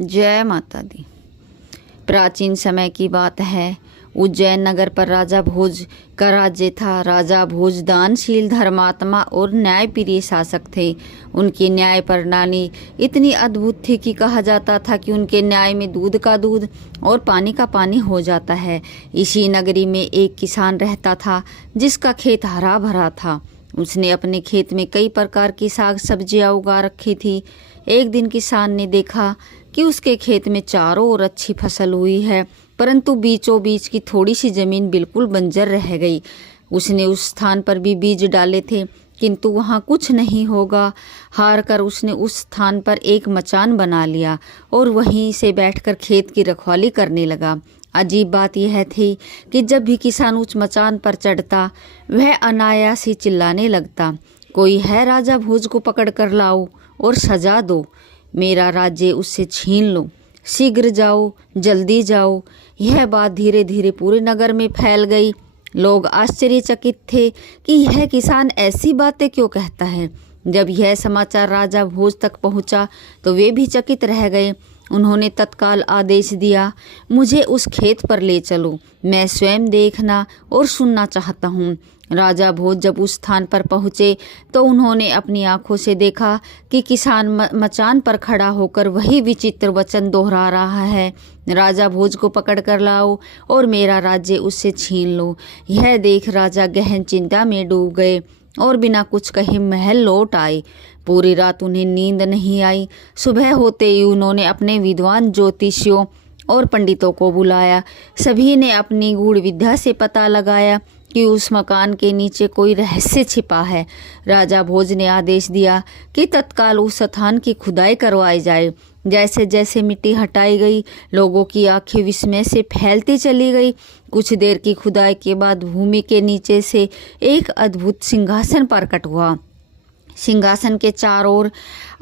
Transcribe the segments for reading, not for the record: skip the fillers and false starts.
जय माता दी। प्राचीन समय की बात है। उज्जैन नगर पर राजा भोज का राज्य था। राजा भोज दानशील, धर्मात्मा और न्यायप्रिय शासक थे। उनकी न्याय प्रणाली इतनी अद्भुत थी कि कहा जाता था कि उनके न्याय में दूध का दूध और पानी का पानी हो जाता है। इसी नगरी में एक किसान रहता था जिसका खेत हरा भरा था। उसने अपने खेत में कई प्रकार की साग सब्जियां उगा रखी थी। एक दिन किसान ने देखा कि उसके खेत में चारों ओर अच्छी फसल हुई है, परंतु बीचों बीच की थोड़ी सी जमीन बिल्कुल बंजर रह गई। उसने उस स्थान पर भी बीज डाले थे, किंतु वहाँ कुछ नहीं होगा। हार कर उसने उस स्थान पर एक मचान बना लिया और वहीं से बैठकर खेत की रखवाली करने लगा। अजीब बात यह थी कि जब भी किसान उस मचान पर चढ़ता, वह अनायास ही चिल्लाने लगता, कोई है राजा भोज को पकड़ कर लाओ और सजा दो, मेरा राज्य उससे छीन लो, शीघ्र जाओ, जल्दी जाओ। यह बात धीरे धीरे पूरे नगर में फैल गई। लोग आश्चर्यचकित थे कि यह किसान ऐसी बातें क्यों कहता है। जब यह समाचार राजा भोज तक पहुंचा तो वे भी चकित रह गए। उन्होंने तत्काल आदेश दिया, मुझे उस खेत पर ले चलो, मैं स्वयं देखना और सुनना चाहता हूँ। राजा भोज जब उस स्थान पर पहुँचे तो उन्होंने अपनी आंखों से देखा कि किसान मचान पर खड़ा होकर वही विचित्र वचन दोहरा रहा है, राजा भोज को पकड़ कर लाओ और मेरा राज्य उससे छीन लो। यह देख राजा गहन चिंता में डूब गए और बिना कुछ कहे महल लौट आए। पूरी रात उन्हें नींद नहीं आई। सुबह होते ही उन्होंने अपने विद्वान ज्योतिषियों और पंडितों को बुलाया। सभी ने अपनी गूढ़ विद्या से पता लगाया कि उस मकान के नीचे कोई रहस्य छिपा है। राजा भोज ने आदेश दिया कि तत्काल उस स्थान की खुदाई करवाई जाए। जैसे जैसे मिट्टी हटाई गई, लोगों की आंखें विस्मय से फैलती चली गई। कुछ देर की खुदाई के बाद भूमि के नीचे से एक अद्भुत सिंहासन प्रकट हुआ। सिंहासन के चारों ओर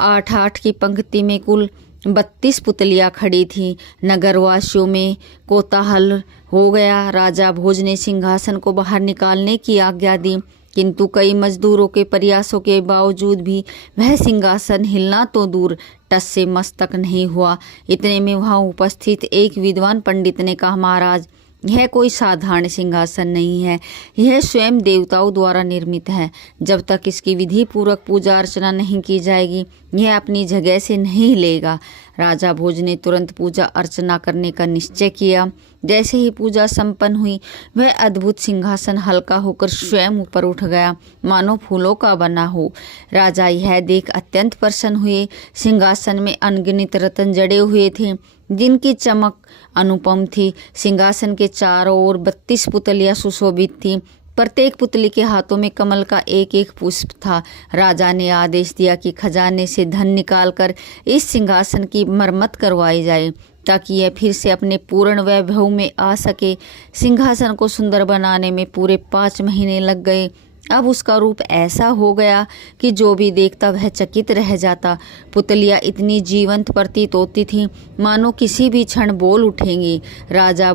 8-8 की पंक्ति में कुल 32 पुतलियां खड़ी थीं। नगरवासियों में कोलाहल हो गया। राजा भोज ने सिंहासन को बाहर निकालने की आज्ञा दी, किंतु कई मजदूरों के प्रयासों के बावजूद भी वह सिंहासन हिलना तो दूर टस से मस तक नहीं हुआ। इतने में वहां उपस्थित एक विद्वान पंडित ने कहा, महाराज, यह कोई साधारण सिंहासन नहीं है, यह स्वयं देवताओं द्वारा निर्मित है। जब तक इसकी विधि पूर्वक पूजा अर्चना नहीं की जाएगी, यह अपनी जगह से नहीं हिलेगा। राजा भोज ने तुरंत पूजा अर्चना करने का निश्चय किया। जैसे ही पूजा संपन्न हुई, वह अद्भुत सिंहासन हल्का होकर स्वयं ऊपर उठ गया, मानो फूलों का बना हो। राजा यह देख अत्यंत प्रसन्न हुए। सिंहासन में अनगिनत रत्न जड़े हुए थे, जिनकी चमक अनुपम थी। सिंहासन के चारों ओर 32 पुतलियां सुशोभित थीं। प्रत्येक पुतली के हाथों में कमल का एक एक पुष्प था। राजा ने आदेश दिया कि खजाने से धन निकालकर इस सिंहासन की मरम्मत करवाई जाए, ताकि यह फिर से अपने पूर्ण वैभव में आ सके। सिंहासन को सुंदर बनाने में पूरे 5 महीने लग गए। अब उसका रूप ऐसा हो गया कि जो भी देखता वह चकित रह जाता। पुतलियां इतनी जीवंत प्रतीत होती थीं, मानो किसी भी क्षण बोल उठेंगी। राजा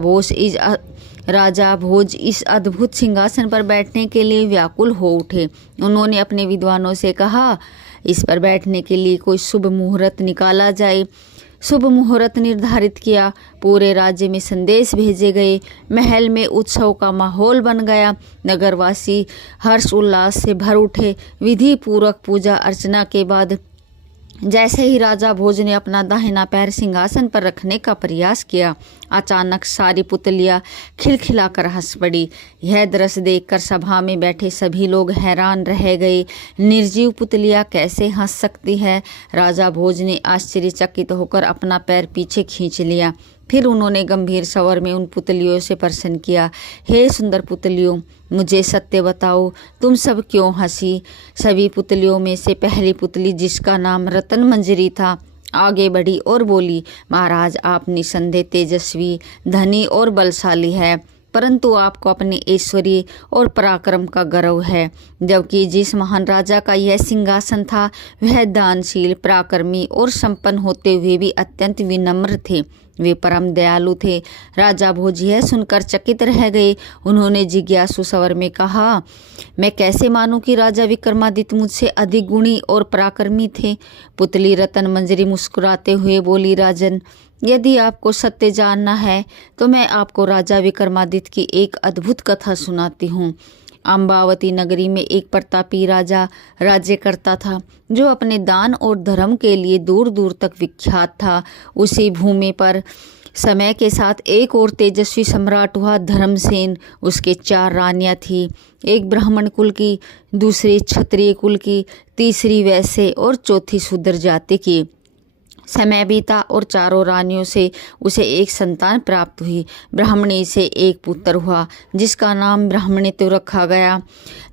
भोज इस अद्भुत सिंहासन पर बैठने के लिए व्याकुल हो उठे। उन्होंने अपने विद्वानों से कहा, इस पर बैठने के लिए कोई शुभ मुहूर्त निकाला जाए। शुभ मुहूर्त निर्धारित किया। पूरे राज्य में संदेश भेजे गए। महल में उत्सव का माहौल बन गया। नगरवासी हर्ष उल्लास से भर उठे। विधि पूर्वक पूजा अर्चना के बाद जैसे ही राजा भोज ने अपना दाहिना पैर सिंहासन पर रखने का प्रयास किया, अचानक सारी पुतलियां खिलखिलाकर हंस पड़ी। यह दृश्य देखकर सभा में बैठे सभी लोग हैरान रह गए। निर्जीव पुतलियां कैसे हंस सकती है? राजा भोज ने आश्चर्यचकित होकर अपना पैर पीछे खींच लिया। फिर उन्होंने गंभीर स्वर में उन पुतलियों से प्रश्न किया, हे सुंदर पुतलियों, मुझे सत्य बताओ, तुम सब क्यों हंसी? सभी पुतलियों में से पहली पुतली, जिसका नाम रतन मंजरी था, आगे बढ़ी और बोली, महाराज, आप निसंदेह तेजस्वी, धनी और बलशाली है, परंतु आपको अपने ऐश्वर्य और पराक्रम का गर्व है। जबकि जिस महान राजा का यह सिंहासन था, वह दानशील, पराक्रमी और संपन्न होते हुए भी अत्यंत विनम्र थे। वे परम दयालु थे। राजा भोज यह सुनकर चकित रह गए। उन्होंने जिज्ञासु स्वर में कहा, मैं कैसे मानूं कि राजा विक्रमादित्य मुझसे अधिक गुणी और पराक्रमी थे। पुतली रतन मंजरी मुस्कुराते हुए बोली, राजन, यदि आपको सत्य जानना है तो मैं आपको राजा विक्रमादित्य की एक अद्भुत कथा सुनाती हूँ। अम्बावती नगरी में एक प्रतापी राजा राज्य करता था, जो अपने दान और धर्म के लिए दूर दूर तक विख्यात था। उसी भूमि पर समय के साथ एक और तेजस्वी सम्राट हुआ, धर्मसेन। उसके 4 रानियां थी, एक ब्राह्मण कुल की, दूसरी क्षत्रिय कुल की, तीसरी वैश्य और चौथी शूद्र जाति की। समय बीता और चारों रानियों से उसे एक संतान प्राप्त हुई। ब्राह्मणी से एक पुत्र हुआ, जिसका नाम ब्राह्मणित्व रखा गया।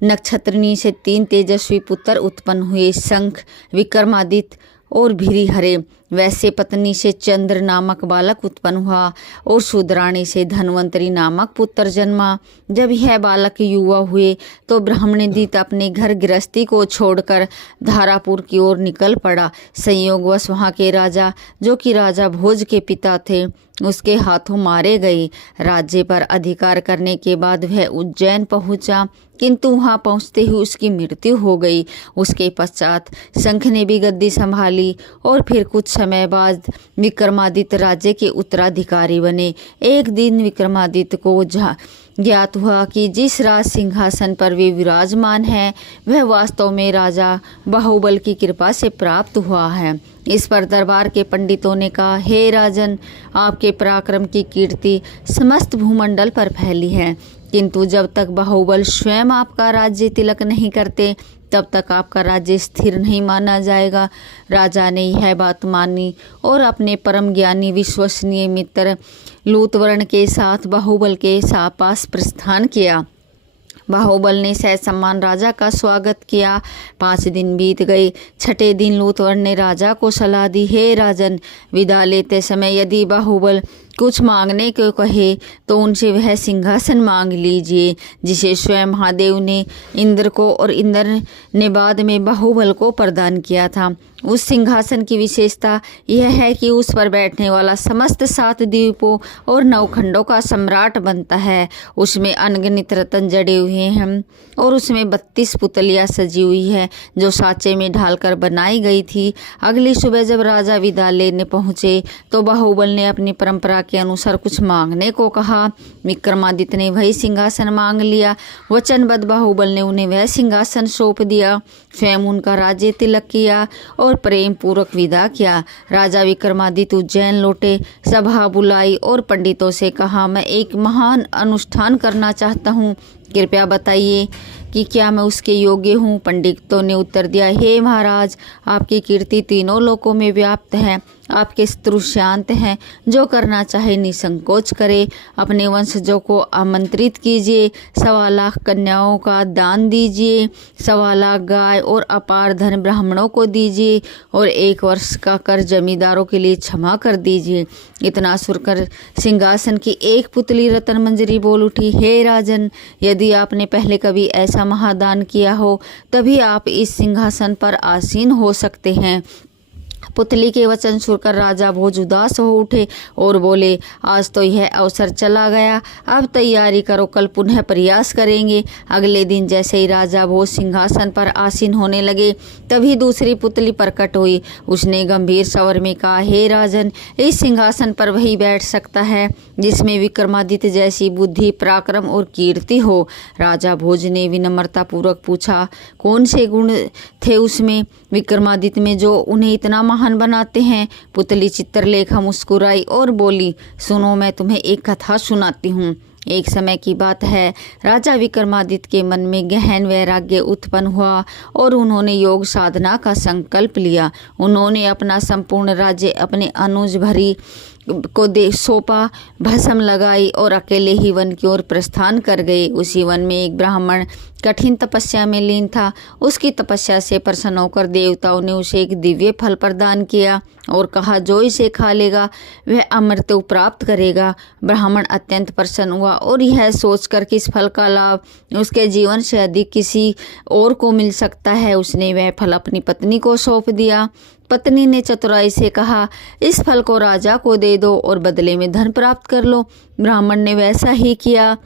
नक्षत्रिणी से 3 तेजस्वी पुत्र उत्पन्न हुए, शंख, विक्रमादित्य और भीरीहरे। वैश्य पत्नी से चंद्र नामक बालक उत्पन्न हुआ और शूद्राणी से धन्वंतरी नामक पुत्र जन्मा। जब यह बालक युवा हुए तो ब्राह्मणिदित अपने घर गृहस्थी को छोड़कर धारापुर की ओर निकल पड़ा। संयोगवश वहाँ के राजा, जो कि राजा भोज के पिता थे, उसके हाथों मारे गए। राज्य पर अधिकार करने के बाद वह उज्जैन पहुंचा, किंतु वहां पहुंचते ही उसकी मृत्यु हो गई। उसके पश्चात शंख ने भी गद्दी संभाली और फिर कुछ समय बाद विक्रमादित्य राज्य के उत्तराधिकारी बने। एक दिन विक्रमादित्य को ज्ञात हुआ कि जिस राज सिंहासन पर वे विराजमान हैं वह वास्तव में राजा बाहुबल की कृपा से प्राप्त हुआ है। इस पर दरबार के पंडितों ने कहा, हे राजन, आपके पराक्रम की कीर्ति समस्त भूमंडल पर फैली है, किंतु जब तक बाहुबल स्वयं आपका राज्य तिलक नहीं करते तब तक आपका राज्य स्थिर नहीं माना जाएगा। राजा ने यह बात मानी और अपने परम ज्ञानी विश्वसनीय मित्र लूतवर्ण के साथ बाहुबल के पास प्रस्थान किया। बाहुबल ने सहसम्मान राजा का स्वागत किया। 5 दिन बीत गए। 6ठे दिन लूतवर्ण ने राजा को सलाह दी, हे राजन, विदा लेते समय यदि बाहुबल कुछ मांगने को कहे तो उनसे वह सिंहासन मांग लीजिए जिसे स्वयं महादेव ने इंद्र को और इंद्र ने बाद में बाहुबल को प्रदान किया था। उस सिंहासन की विशेषता यह है कि उस पर बैठने वाला समस्त 7 द्वीपों और 9 खंडों का सम्राट बनता है। उसमें अनगिनत रत्न जड़े हुए हैं और उसमें 32 पुतलियाँ सजी हुई है जो सांचे में ढालकर बनाई गई थी। अगली सुबह जब राजा विदा लेने पहुँचे तो बाहुबल ने अपनी परंपरा के अनुसार कुछ मांगने को कहा। विक्रमादित्य ने वही सिंहासन मांग लिया। वचनबद्ध बाहुबल ने उन्हें वह सिंहासन सौंप दिया, स्वयं उनका राज्य तिलक किया और प्रेम पूर्वक विदा किया। राजा विक्रमादित्य उज्जैन लौटे, सभा बुलाई और पंडितों से कहा, मैं एक महान अनुष्ठान करना चाहता हूँ, कृपया बताइए कि क्या मैं उसके योग्य हूँ। पंडितों ने उत्तर दिया, हे महाराज, आपकी कीर्ति तीनों लोकों में व्याप्त है। आपके शत्रु शांत हैं, जो करना चाहे निसंकोच करे। अपने वंशजों को आमंत्रित कीजिए, 1.25 लाख कन्याओं का दान दीजिए, 1.25 लाख गाय और अपार धन ब्राह्मणों को दीजिए और 1 वर्ष का कर जमींदारों के लिए क्षमा कर दीजिए। इतना सुनकर सिंहासन की एक पुतली रतन मंजरी बोल उठी, हे राजन, यदि आपने पहले कभी ऐसा महादान किया हो तभी आप इस सिंहासन पर आसीन हो सकते हैं। पुतली के वचन सुनकर राजा भोज उदास हो उठे और बोले, आज तो यह अवसर चला गया, अब तैयारी करो, कल पुनः प्रयास करेंगे। अगले दिन जैसे ही राजा भोज सिंहासन पर आसीन होने लगे तभी दूसरी पुतली प्रकट हुई। उसने गंभीर स्वर में कहा, हे राजन, इस सिंहासन पर वही बैठ सकता है जिसमें विक्रमादित्य जैसी बुद्धि, पराक्रम और कीर्ति हो। राजा भोज ने विनम्रता पूर्वक पूछा, कौन से गुण थे उसमें, विक्रमादित्य में, जो उन्हें इतना महान बनाते हैं। पुतली चित्रलेखा मुस्कुराई और बोली, सुनो, मैं तुम्हें एक कथा सुनाती हूँ। एक समय की बात है, राजा विक्रमादित्य के मन में गहन वैराग्य उत्पन्न हुआ और उन्होंने योग साधना का संकल्प लिया। उन्होंने अपना संपूर्ण राज्य अपने अनुज भरी को दे सौंपा, भस्म लगाई और अकेले ही वन की ओर प्रस्थान कर गए। उसी वन में एक ब्राह्मण कठिन तपस्या में लीन था। उसकी तपस्या से प्रसन्न होकर देवताओं ने उसे एक दिव्य फल प्रदान किया और कहा, जो इसे खा लेगा वह अमृत प्राप्त करेगा। ब्राह्मण अत्यंत प्रसन्न हुआ और यह सोचकर कि इस फल का लाभ उसके जीवन से अधिक किसी और को मिल सकता है, उसने वह फल अपनी पत्नी को सौंप दिया। पत्नी ने चतुराई से कहा, इस फल को राजा को दे दो और बदले में धन प्राप्त कर लो। ब्राह्मण ने वैसा ही किया।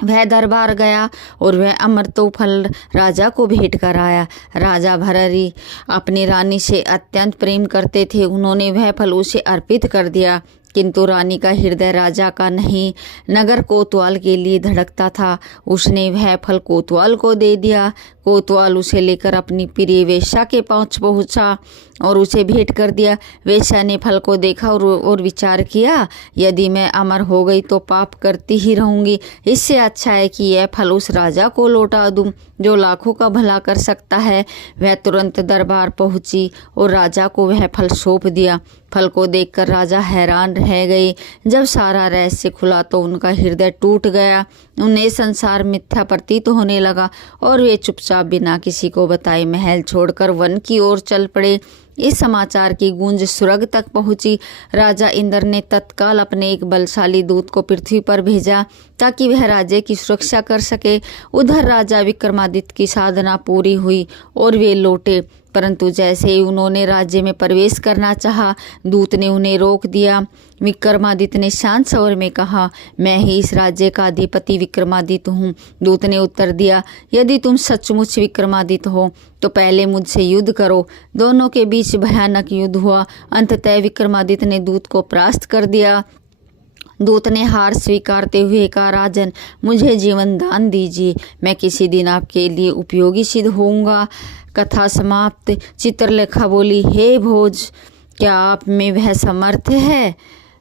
वह दरबार गया और वह अमृतो फल राजा को भेंट कर आया। राजा भर्तृहरि अपनी रानी से अत्यंत प्रेम करते थे। उन्होंने वह फल उसे अर्पित कर दिया, किंतु रानी का हृदय राजा का नहीं नगर कोतवाल के लिए धड़कता था। उसने वह फल कोतवाल को दे दिया। कोतवाल उसे लेकर अपनी प्रिय वेश्या के पास पहुंचा और उसे भेंट कर दिया। वेश्या ने फल को देखा और विचार किया, यदि मैं अमर हो गई तो पाप करती ही रहूंगी। इससे अच्छा है कि यह फल उस राजा को लौटा दूं जो लाखों का भला कर सकता है। वह तुरंत दरबार पहुंची और राजा को वह फल सौंप दिया। फल को देखकर राजा हैरान रह गए। जब सारा रहस्य खुला तो उनका हृदय टूट गया। उन्हें संसार मिथ्या प्रतीत होने लगा और वे चुपचाप बिना किसी को बताए महल छोड़कर वन की ओर चल पड़े। इस समाचार की गूंज स्वर्ग तक पहुंची। राजा इंद्र ने तत्काल अपने एक बलशाली दूत को पृथ्वी पर भेजा ताकि वह राज्य की सुरक्षा कर सके। उधर राजा विक्रमादित्य की साधना पूरी हुई और वे लौटे, परंतु जैसे ही उन्होंने राज्य में प्रवेश करना चाहा, दूत ने उन्हें रोक दिया। विक्रमादित्य ने शांत स्वर में कहा, मैं ही इस राज्य का अधिपति विक्रमादित्य हूँ। दूत ने उत्तर दिया, यदि तुम सचमुच विक्रमादित्य हो तो पहले मुझसे युद्ध करो। दोनों के बीच भयानक युद्ध हुआ। अंततः विक्रमादित्य ने दूत को परास्त कर दिया। दूत ने हार स्वीकारते हुए कहा, राजन, मुझे जीवन दान दीजिए, मैं किसी दिन आपके लिए उपयोगी सिद्ध होऊंगा। कथा समाप्त। चित्रलेखा बोली, हे भोज, क्या आप में वह समर्थ है,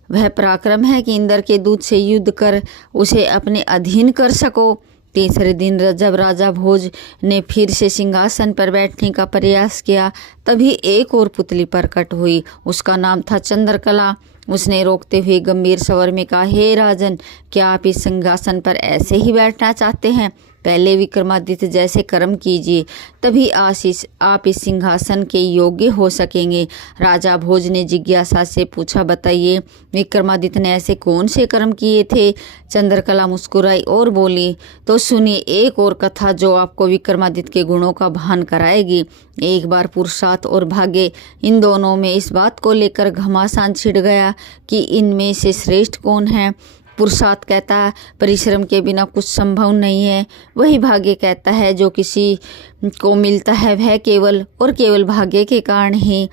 वह पराक्रम है कि इंद्र के दूत से युद्ध कर उसे अपने अधीन कर सको। तीसरे दिन जब राजा भोज ने फिर से सिंहासन पर बैठने का प्रयास किया, तभी एक और पुतली प्रकट हुई। उसका नाम था चंद्रकला। उसने रोकते हुए गंभीर स्वर में कहा, हे राजन, क्या आप इस सिंहासन पर ऐसे ही बैठना चाहते हैं? पहले विक्रमादित्य जैसे कर्म कीजिए, तभी आप इस सिंहासन के योग्य हो सकेंगे। राजा भोज ने जिज्ञासा से पूछा, बताइए, विक्रमादित्य ने ऐसे कौन से कर्म किए थे? चंद्रकला मुस्कुराई और बोली, तो सुनिए एक और कथा जो आपको विक्रमादित्य के गुणों का भान कराएगी। एक बार पुरुषार्थ और भाग्य, इन दोनों में इस बात को लेकर घमासान छिड़ गया कि इनमें से श्रेष्ठ कौन है। पुरुषार्थ कहता है परिश्रम के बिना कुछ संभव नहीं है। वही भाग्य कहता है जो किसी को मिलता है वह केवल और केवल भाग्य के कारण ही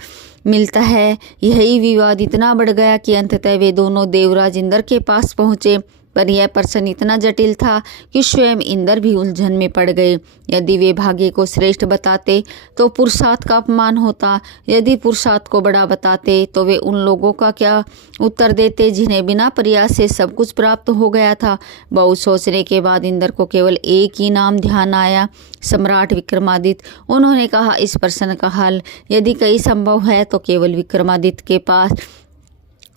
मिलता है। यही विवाद इतना बढ़ गया कि अंततः वे दोनों देवराज इंद्र के पास पहुँचे, पर यह प्रश्न इतना जटिल था कि स्वयं इंद्र भी उलझन में पड़ गए। यदि वे भाग्य को श्रेष्ठ बताते तो पुरुषार्थ का अपमान होता, यदि पुरुषार्थ को बड़ा बताते तो वे उन लोगों का क्या उत्तर देते जिन्हें बिना प्रयास से सब कुछ प्राप्त हो गया था। बहुत सोचने के बाद इंद्र को केवल एक ही नाम ध्यान आया, सम्राट विक्रमादित्य। उन्होंने कहा, इस प्रश्न का हल यदि कहीं संभव है तो केवल विक्रमादित्य के पास।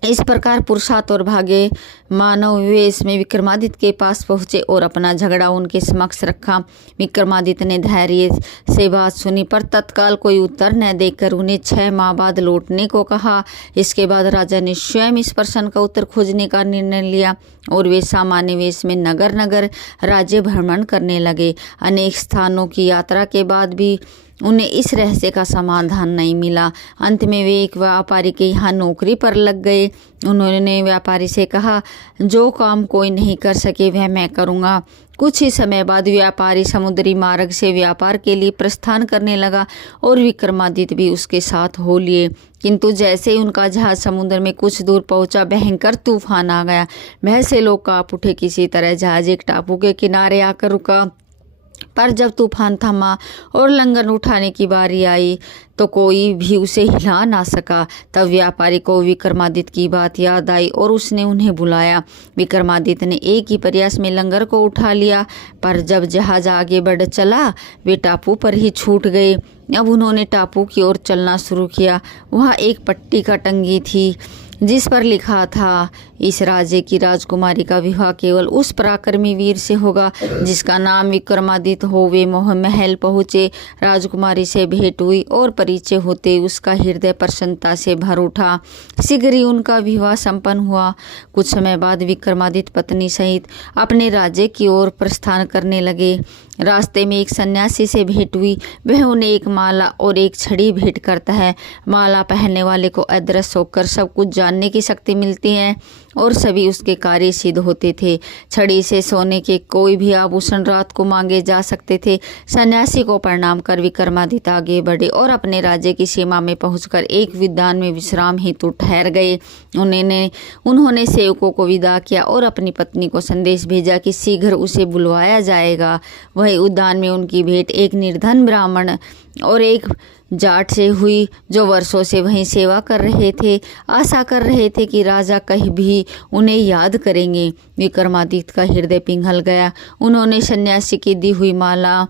इस प्रकार पुरुषार्थ और भाग्य मानव वेश में विक्रमादित्य के पास पहुँचे और अपना झगड़ा उनके समक्ष रखा। विक्रमादित्य ने धैर्य से बात सुनी, पर तत्काल कोई उत्तर न देकर उन्हें 6 माह बाद लौटने को कहा। इसके बाद राजा ने स्वयं इस प्रश्न का उत्तर खोजने का निर्णय लिया और वे सामान्य वेश में नगर नगर राज्य भ्रमण करने लगे। अनेक स्थानों की यात्रा के बाद भी उन्हें इस रहस्य का समाधान नहीं मिला। अंत में वे एक व्यापारी के यहाँ नौकरी पर लग गए। उन्होंने व्यापारी से कहा, जो काम कोई नहीं कर सके वह मैं करूँगा। कुछ ही समय बाद व्यापारी समुद्री मार्ग से व्यापार के लिए प्रस्थान करने लगा और विक्रमादित्य भी उसके साथ हो लिए। किंतु जैसे ही उनका जहाज समुद्र में कुछ दूर पहुंचा, भयंकर तूफान आ गया। भय से लोग कांप उठे। किसी तरह जहाज एक टापू के किनारे आकर रुका, पर जब तूफान थमा और लंगर उठाने की बारी आई तो कोई भी उसे हिला ना सका। तब व्यापारी को विक्रमादित्य की बात याद आई और उसने उन्हें बुलाया। विक्रमादित्य ने एक ही प्रयास में लंगर को उठा लिया, पर जब जहाज आगे बढ़ चला वे टापू पर ही छूट गए। अब उन्होंने टापू की ओर चलना शुरू किया। वहाँ एक पट्टी का टंगी थी। जिस पर लिखा था, इस राज्य की राजकुमारी का विवाह केवल उस पराक्रमी वीर से होगा जिसका नाम विक्रमादित्य हो। वे मोह महल पहुँचे, राजकुमारी से भेंट हुई और परिचय होते उसका हृदय प्रसन्नता से भर उठा। शीघ्र ही उनका विवाह संपन्न हुआ। कुछ समय बाद विक्रमादित्य पत्नी सहित अपने राज्य की ओर प्रस्थान करने लगे। रास्ते में एक सन्यासी से भेंट हुई। वह उन्हें एक माला और एक छड़ी भेंट करता है। माला पहनने वाले को अदृश्य होकर सब कुछ जानने की शक्ति मिलती है और सभी उसके कार्य सिद्ध होते थे। छड़ी से सोने के कोई भी आभूषण रात को मांगे जा सकते थे। सन्यासी को प्रणाम कर विक्रमादित्य आगे बढ़े और अपने राज्य की सीमा में पहुंचकर एक उद्यान में विश्राम हेतु ठहर गए। उन्होंने सेवकों को विदा किया और अपनी पत्नी को संदेश भेजा कि शीघ्र उसे बुलवाया जाएगा। वही उद्यान में उनकी भेंट एक निर्धन ब्राह्मण और एक जाट से हुई जो वर्षों से वहीं सेवा कर रहे थे। आशा कर रहे थे कि राजा कहीं भी उन्हें याद करेंगे। विक्रमादित्य का हृदय पिघल गया। उन्होंने सन्यासी की दी हुई माला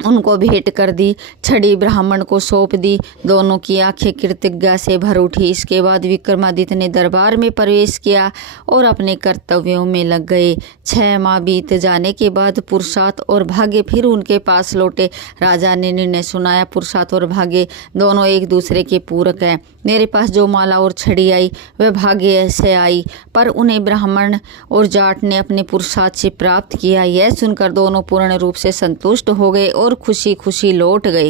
उनको भेंट कर दी, छड़ी ब्राह्मण को सौंप दी। दोनों की आंखें कृतज्ञता से भर उठी। इसके बाद विक्रमादित्य ने दरबार में प्रवेश किया और अपने कर्तव्यों में लग गए। 6 माह बीत जाने के बाद पुरुषार्थ और भाग्य फिर उनके पास लौटे। राजा ने निर्णय सुनाया, पुरुषार्थ और भाग्य दोनों एक दूसरे के पूरक हैं। मेरे पास जो माला और छड़ी आई वह भाग्य से आई, पर उन्हें ब्राह्मण और जाट ने अपने पुरुषार्थ से प्राप्त किया। यह सुनकर दोनों पूर्ण रूप से संतुष्ट हो गए और खुशी खुशी लौट गए।